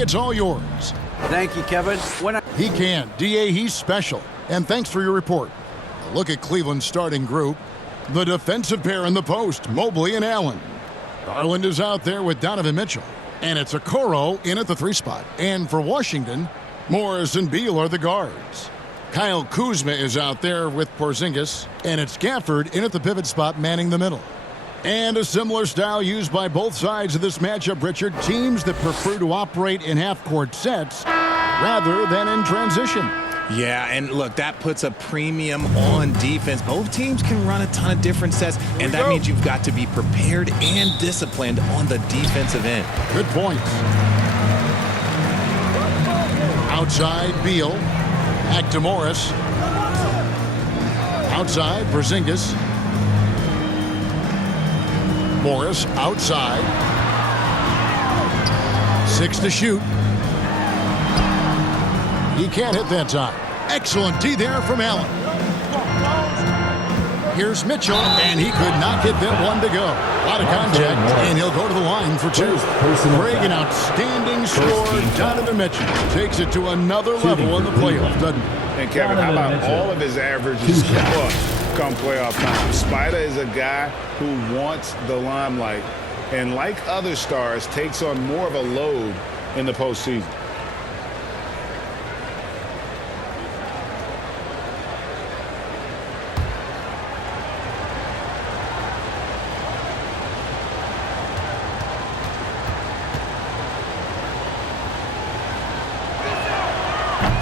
it's all yours. Thank you, Kevin. He can. DA, he's special. And thanks for your report. A look at Cleveland's starting group. The defensive pair in the post, Mobley and Allen. Garland is out there with Donovan Mitchell. And it's Okoro in at the 3 spot. And for Washington, Morris and Beal are the guards. Kyle Kuzma is out there with Porzingis. And it's Gafford in at the pivot spot manning the middle. And a similar style used by both sides of this matchup, Richard. Teams that prefer to operate in half-court sets rather than in transition. Yeah, and look, that puts a premium on defense. Both teams can run a ton of different sets, and that means you've got to be prepared and disciplined on the defensive end. Good points. Outside, Beal. Back to Morris. Outside, Porzingis. Morris outside. 6 to shoot. He can't hit that time. Excellent D there from Allen. Here's Mitchell, and he could not get that one to go. A lot of contact, and he'll go to the line for 2. Craig, an outstanding score. Donovan Mitchell takes it to another level in the playoffs, doesn't he? And Kevin, how about all of his averages come playoff time? Spider is a guy who wants the limelight, and like other stars, takes on more of a load in the postseason.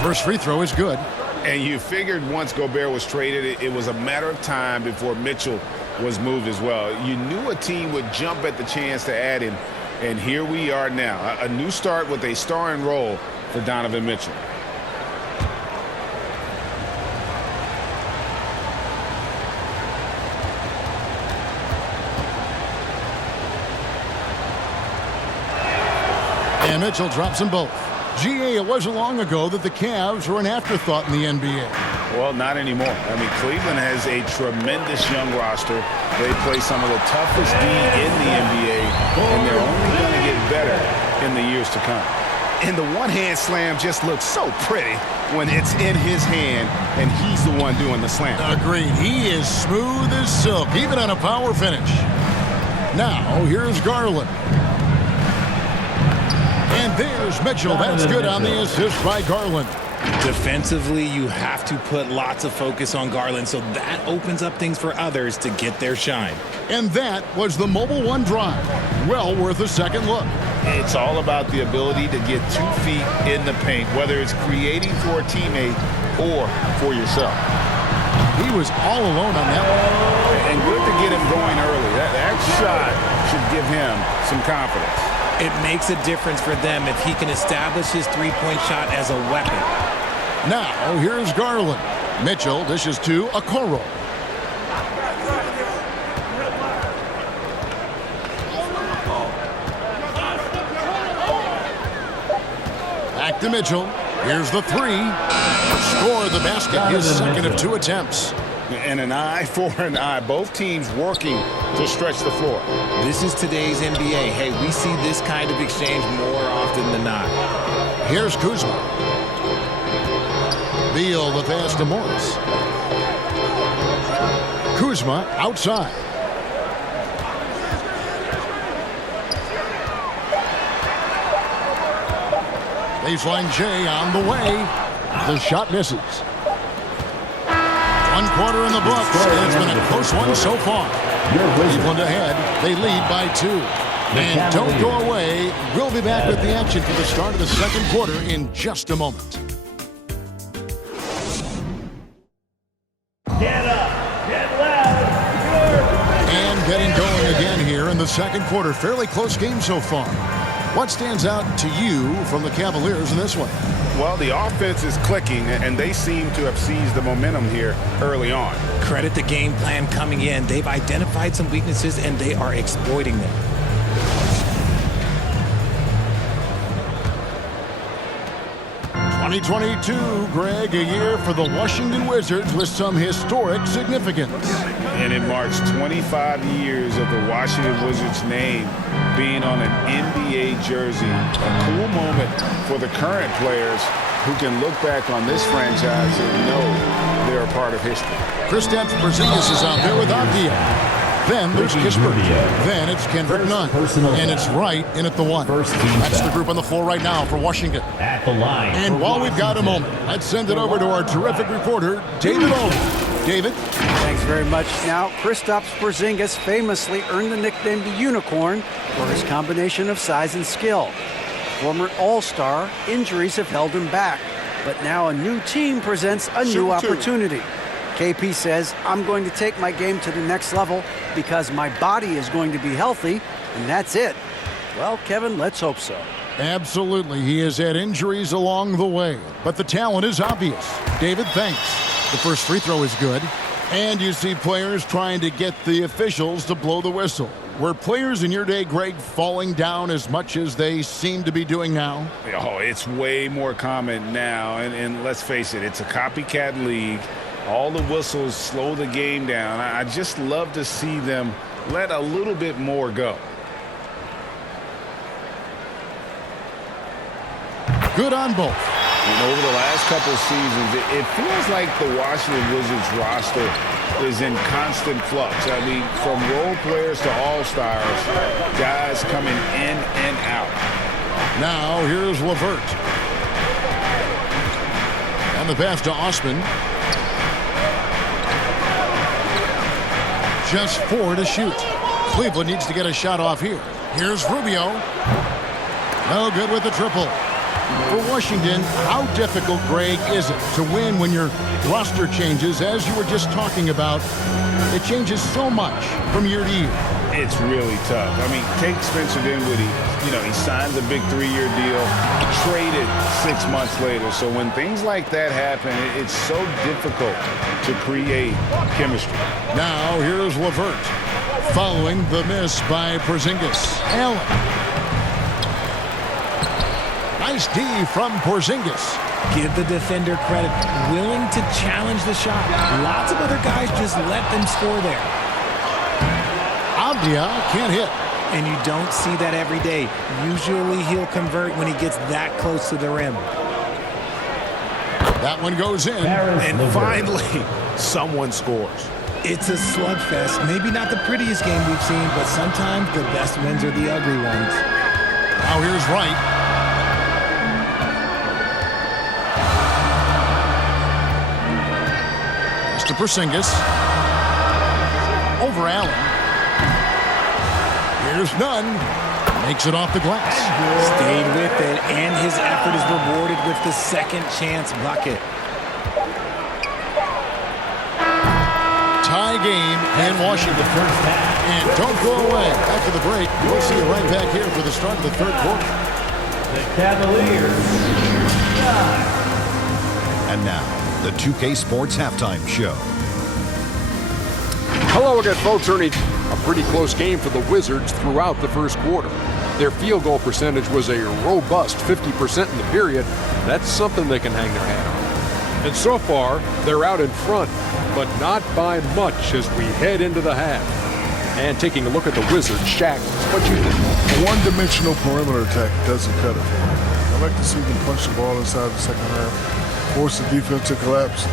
First free throw is good. And you figured once Gobert was traded, it was a matter of time before Mitchell was moved as well. You knew a team would jump at the chance to add him, and here we are now. A new start with a starring role for Donovan Mitchell. And Mitchell drops them both. GA, it wasn't long ago that the Cavs were an afterthought in the NBA. Well, not anymore. I mean, Cleveland has a tremendous young roster. They play some of the toughest D in the NBA, and they're only going to get better in the years to come. And the one-hand slam just looks so pretty when it's in his hand, and he's the one doing the slam. Agreed. He is smooth as silk, even on a power finish. Now, here's Garland. And there's Mitchell. That's good on the assist by Garland. Defensively, you have to put lots of focus on Garland, so that opens up things for others to get their shine. And that was the Mobile One drive. Well worth a second look. It's all about the ability to get 2 feet in the paint, whether it's creating for a teammate or for yourself. He was all alone on that one. And good to get him going early. That shot should give him some confidence. It makes a difference for them if he can establish his three-point shot as a weapon. Now, here's Garland. Mitchell dishes to Okoro. Back to Mitchell. Here's the 3. Score the basket, his second of 2 attempts. And an eye for an eye. Both teams working to stretch the floor. This is today's NBA. Hey, we see this kind of exchange more often than not. Here's Kuzma. Beal the pass to Morris. Kuzma outside. Baseline J on the way. The shot misses. 1 quarter in the books. It's been a close one so far. Cleveland ahead. They lead by 2. And don't go away. We'll be back with the action for the start of the second quarter in just a moment. Get up, get loud. And getting going again here in the second quarter. Fairly close game so far. What stands out to you from the Cavaliers in this one? Well, the offense is clicking, and they seem to have seized the momentum here early on. Credit the game plan coming in. They've identified some weaknesses, and they are exploiting them. '22, Greg, a year for the Washington Wizards with some historic significance. And it marks 25 years of the Washington Wizards name being on an NBA jersey. A cool moment for the current players who can look back on this franchise and know they're a part of history. Kristaps Porzingis is out there with Avdia. Then there's Kispert. Then it's Kendrick Nunn. And it's Wright in at the 1. That's the group on the floor right now for Washington. At the line. And while we've got a moment, let's send it over to our terrific reporter, David Alden. David? Thanks very much. Now, Kristaps Porzingis famously earned the nickname the Unicorn for his combination of size and skill. Former All-Star, injuries have held him back. But now a new team presents a new opportunity. KP says, I'm going to take my game to the next level because my body is going to be healthy, and that's it. Well, Kevin, let's hope so. Absolutely. He has had injuries along the way, but the talent is obvious. David, thanks. The first free throw is good. And you see players trying to get the officials to blow the whistle. Were players in your day, Greg, falling down as much as they seem to be doing now? Oh, it's way more common now. And let's face it, it's a copycat league. All the whistles slow the game down. I just love to see them let a little bit more go. Good on both. And over the last couple of seasons, it feels like the Washington Wizards roster is in constant flux. I mean, from role players to all-stars, guys coming in and out. Now here's LeVert. And the pass to Osman. Just 4 to shoot. Cleveland needs to get a shot off here. Here's Rubio. No good with the triple. For Washington, how difficult, Greg, is it to win when your roster changes, as you were just talking about? It changes so much from year to year. It's really tough. I mean, take Spencer Dinwiddie. You know, he signs a big 3-year deal, traded 6 months later. So when things like that happen, it's so difficult to create chemistry. Now here's LeVert, following the miss by Porzingis. Allen. Nice D from Porzingis. Give the defender credit. Willing to challenge the shot. Lots of other guys just let them score there. Avdia can't hit. And you don't see that every day. Usually he'll convert when he gets that close to the rim. That one goes in. And finally, someone scores. It's a slugfest. Maybe not the prettiest game we've seen, but sometimes the best wins are the ugly ones. Now here's Wright. To Porzingis. Over Allen. Here's Nunn. Makes it off the glass. Stayed with it, and his effort is rewarded with the second chance bucket. Tie game in Washington. And don't go away. After the break, we'll see you right back here for the start of the third quarter. The Cavaliers. And now, the 2K Sports Halftime Show. Hello again, folks. Ernie, a pretty close game for the Wizards throughout the first quarter. Their field goal percentage was a robust 50% in the period. That's something they can hang their hat on. And so far, they're out in front, but not by much as we head into the half. And taking a look at the Wizards, Shaq, what you think? A one-dimensional perimeter attack doesn't cut it. I like to see them punch the ball inside the second half, force the defense to collapse,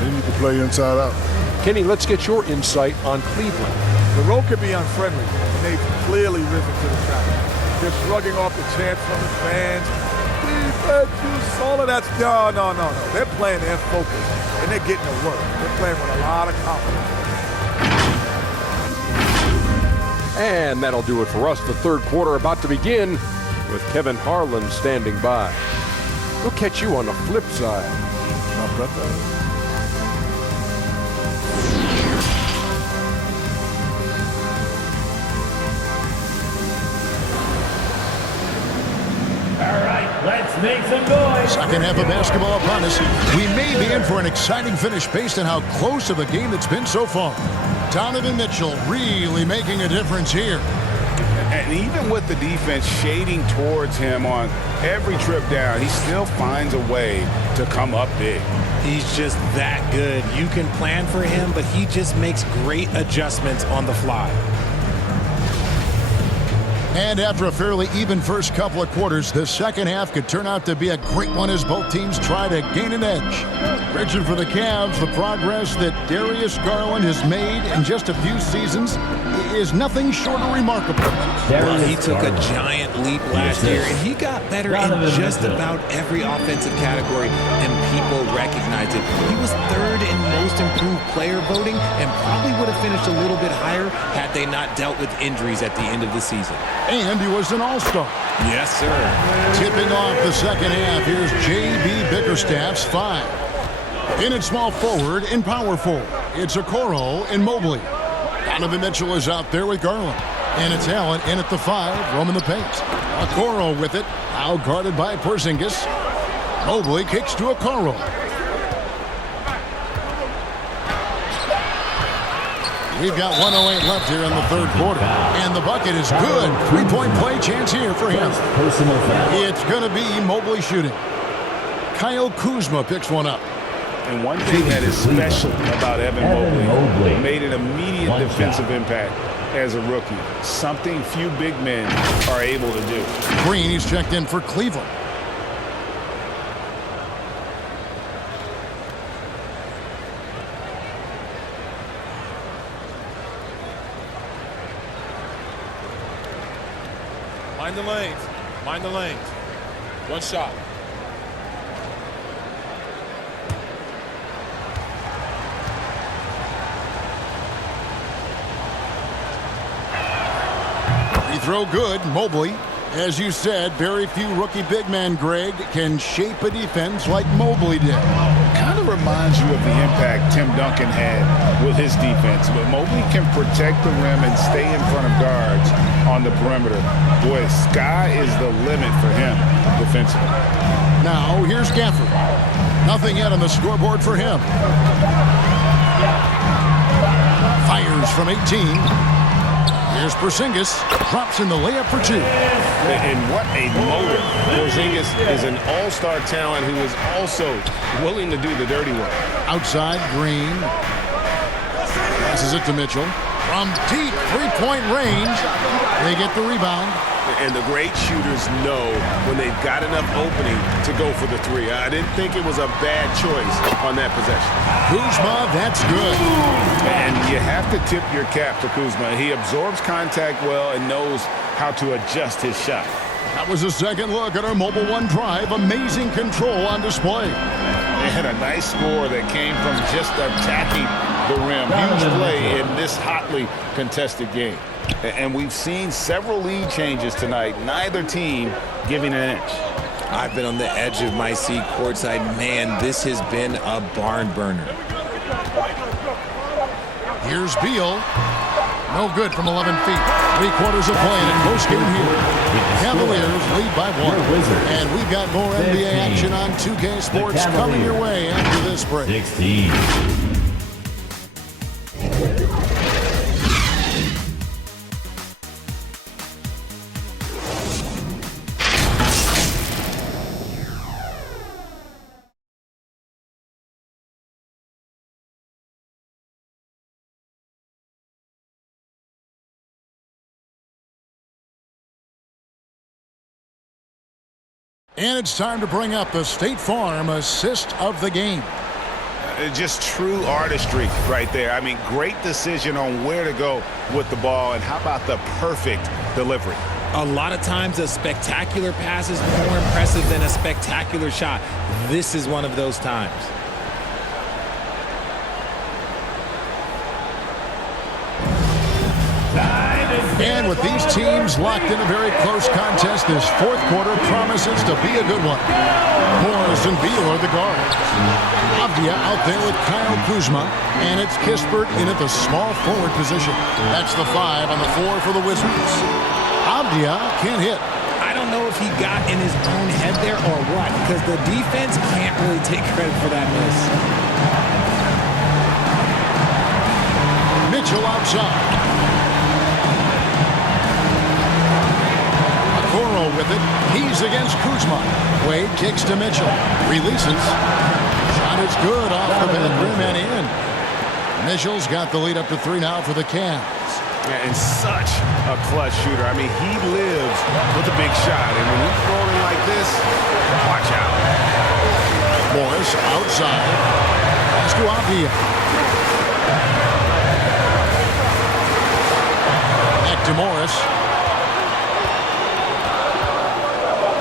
then you can play inside out. Kenny, let's get your insight on Cleveland. The road can be unfriendly, and they've clearly risen to the challenge. They're shrugging off the chants from the fans. Defense, you solid. That's no. They're playing their focus, and they're getting to work. They're playing with a lot of confidence. And that'll do it for us. The third quarter about to begin with Kevin Harlan standing by. We'll catch you on the flip side. My brother. Let's make some noise. Second half of basketball upon us. We may be in for an exciting finish based on how close of a game it's been so far. Donovan Mitchell really making a difference here. And even with the defense shading towards him on every trip down, he still finds a way to come up big. He's just that good. You can plan for him, but he just makes great adjustments on the fly. And after a fairly even first couple of quarters, the second half could turn out to be a great one as both teams try to gain an edge. Richard, for the Cavs, the progress that Darius Garland has made in just a few seasons is nothing short of remarkable. Well, he took a giant leap last year, and he got better in just about every offensive category, and people recognized it. He was third in most improved player voting and probably would have finished a little bit higher had they not dealt with injuries at the end of the season. And he was an all-star. Yes, sir. Tipping off the second half, here's J.B. Bickerstaff's 5. In at small forward and power forward, it's Okoro and Mobley. Donovan Mitchell is out there with Garland. And it's Allen in at the 5, roaming the paint. Okoro with it, now guarded by Porzingis. Mobley kicks to Okoro. We've got 1:08 left here in the third quarter. And the bucket is good. Three-point play chance here for him. It's going to be Mobley shooting. Kyle Kuzma picks one up. And one thing that is special about Evan Mobley made an immediate defensive impact as a rookie. Something few big men are able to do. Green, he's checked in for Cleveland. Mind the lanes. Mind the lanes. One shot. Free throw good. Mobley. As you said, very few rookie big men, Greg, can shape a defense like Mobley did. Kind of reminds you of the impact Tim Duncan had with his defense. But Mobley can protect the rim and stay in front of guards on the perimeter. Boy, sky is the limit for him defensively. Now, here's Gafford. Nothing yet on the scoreboard for him. Fires from 18. Here's Porzingis. Drops in the layup for 2. And what a motor. Porzingis is an all-star talent who is also willing to do the dirty work. Outside, Green. Passes it to Mitchell. From deep three-point range, they get the rebound. And the great shooters know when they've got enough opening to go for the three. I didn't think it was a bad choice on that possession. Kuzma, that's good. And you have to tip your cap to Kuzma. He absorbs contact well and knows how to adjust his shot. That was a second look at our Mobile One drive. Amazing control on display. They had a nice score that came from just attacking the rim. Huge play in this hotly contested game. And we've seen several lead changes tonight. Neither team giving an inch. I've been on the edge of my seat courtside. Man, this has been a barn burner. Here's Beal. No good from 11 feet. 3 quarters of play in post-game here. Cavaliers lead by 1. And we've got more NBA action on 2K Sports coming your way after this break. 16. And it's time to bring up the State Farm assist of the game. Just true artistry right there. I mean, great decision on where to go with the ball, and how about the perfect delivery? A lot of times a spectacular pass is more impressive than a spectacular shot. This is one of those times. And with these teams locked in a very close contest, this fourth quarter promises to be a good one. Morris and Beal are the guards. Avdia out there with Kyle Kuzma, and it's Kispert in at the small forward position. That's the 5 on the 4 for the Wizards. Avdia can't hit. I don't know if he got in his own head there or what, because the defense can't really take credit for that miss. Mitchell outside. Okoro with it. He's against Kuzma. Wade kicks to Mitchell. Releases. Shot is good off the back rim and in. Mitchell's got the lead up to 3 now for the Cavs. Yeah, and such a clutch shooter. I mean, he lives with a big shot. And when he's rolling like this, watch out. Morris outside. Pass to Avdia. Back to Morris.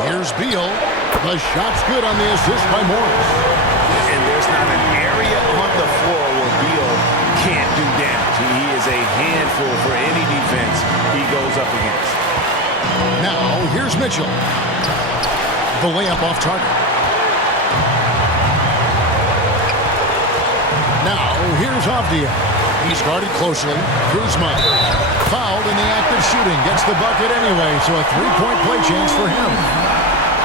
Here's Beal. The shot's good on the assist by Morris. And there's not an area on the floor where Beal can't do damage. He is a handful for any defense he goes up against. Now, here's Mitchell. The layup off target. Now, here's Avdia. He's guarded closely. Kuzma, fouled in the act of shooting. Gets the bucket anyway, so a three-point play chance for him.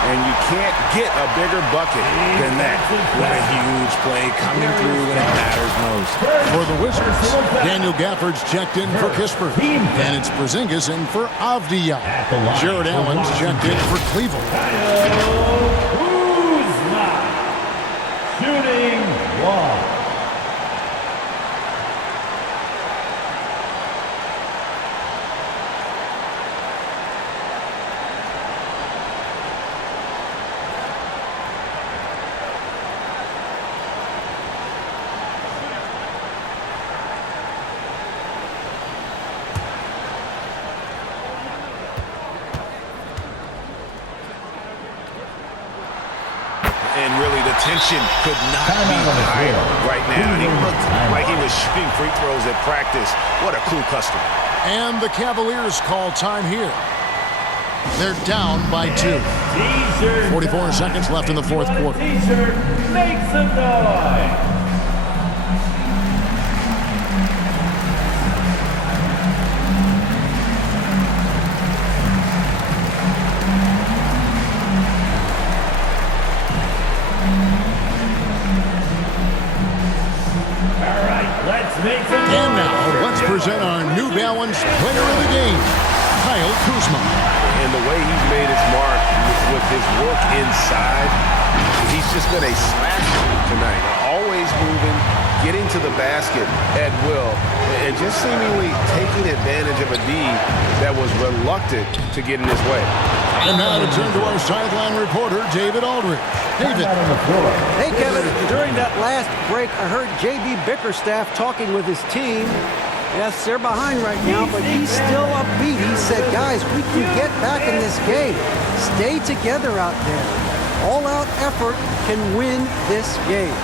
And you can't get a bigger bucket than that. What a huge play coming through when it matters most. For the Wizards, Daniel Gafford's checked in for Kispert. And it's Porzingis in for Avdia. Jared Allen's checked in for Cleveland. Kuzma. Shooting wall. And really, the tension could not be higher right now. And he looked like he was shooting free throws at practice. What a cool customer. And the Cavaliers call time here. They're down by 2. 44 seconds left in the fourth quarter. T-shirt, make some noise. And now, let's present our New Balance player of the game, Kyle Kuzma. And the way he's made his mark with his work inside, he's just been a slasher tonight. Always moving, getting to the basket at will, and just seemingly taking advantage of a D that was reluctant to get in his way. And now to turn to our sideline reporter, David Aldridge. David. Hey, Kevin. During that last break, I heard J.B. Bickerstaff talking with his team. Yes, they're behind right now, but he's still upbeat. He said, guys, we can get back in this game. Stay together out there. All-out effort can win this game.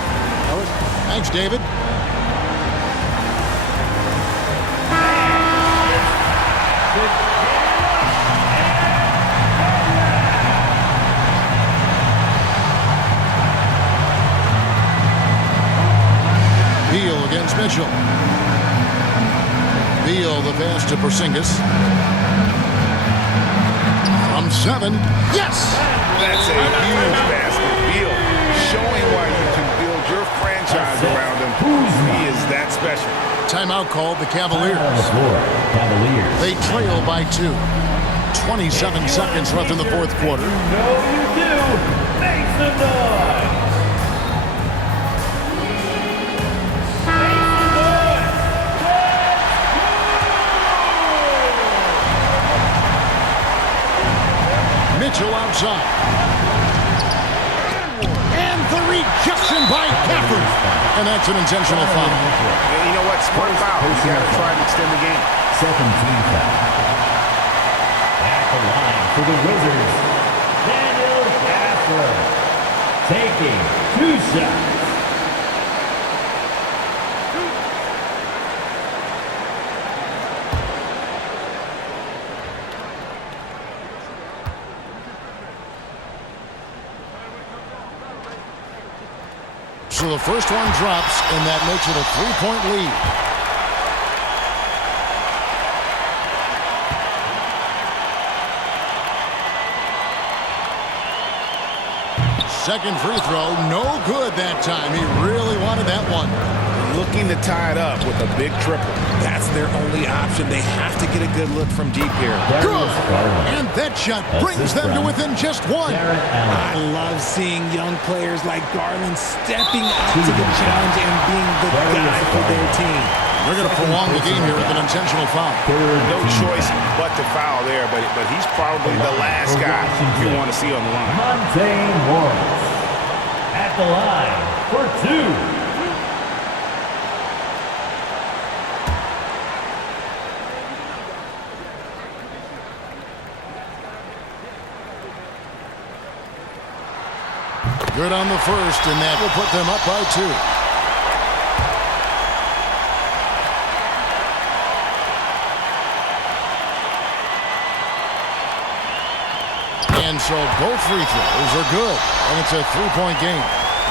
Thanks, David. Beal against Mitchell. Beal the pass to Porzingis. From 7. Yes! That's a huge basket. Beal showing why you can build your franchise around him. He is that special. Timeout called the Cavaliers. Cavaliers. They trail by 2. 27 seconds left in the fourth quarter. You know you do. Make some noise. Mitchell outside. And the rejection by Gafford. And that's an intentional foul. And you know what? Smart foul. You got to try to extend the game. Second team foul. At the line for the Wizards, Daniel Gafford. Taking 2 shots. So the first one drops, and that makes it a 3-point lead. Second free throw, no good that time. He really wanted that one. Looking to tie it up with a big triple. That's their only option. They have to get a good look from deep here. Good! And that shot brings them to within just 1. I love seeing young players like Garland stepping up to the challenge and being the guy for their team. They're going to prolong the game here with an intentional foul. No choice but to foul there, but he's probably the last guy you want to see on the line. Montaigne Morris at the line for 2. Good on the first, and that will put them up by 2. And so both free throws are good, and it's a 3-point game.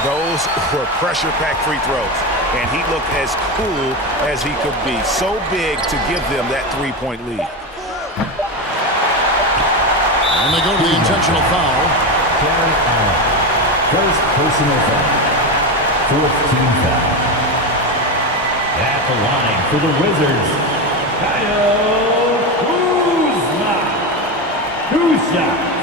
Those were pressure-packed free throws, and he looked as cool as he could be. So big to give them that 3-point lead. And they go to the intentional foul. Carry Allen. First personal foul. 4th team foul. At the line for the Wizards, Kyle Kuzma. 2 shots.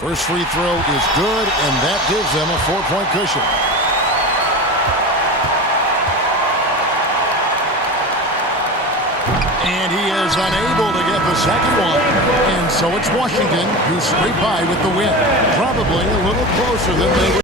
First free throw is good, and that gives them a 4-point cushion. And he is unable to get the second one. And so it's Washington who scraped by with the win. Probably a little closer than they would.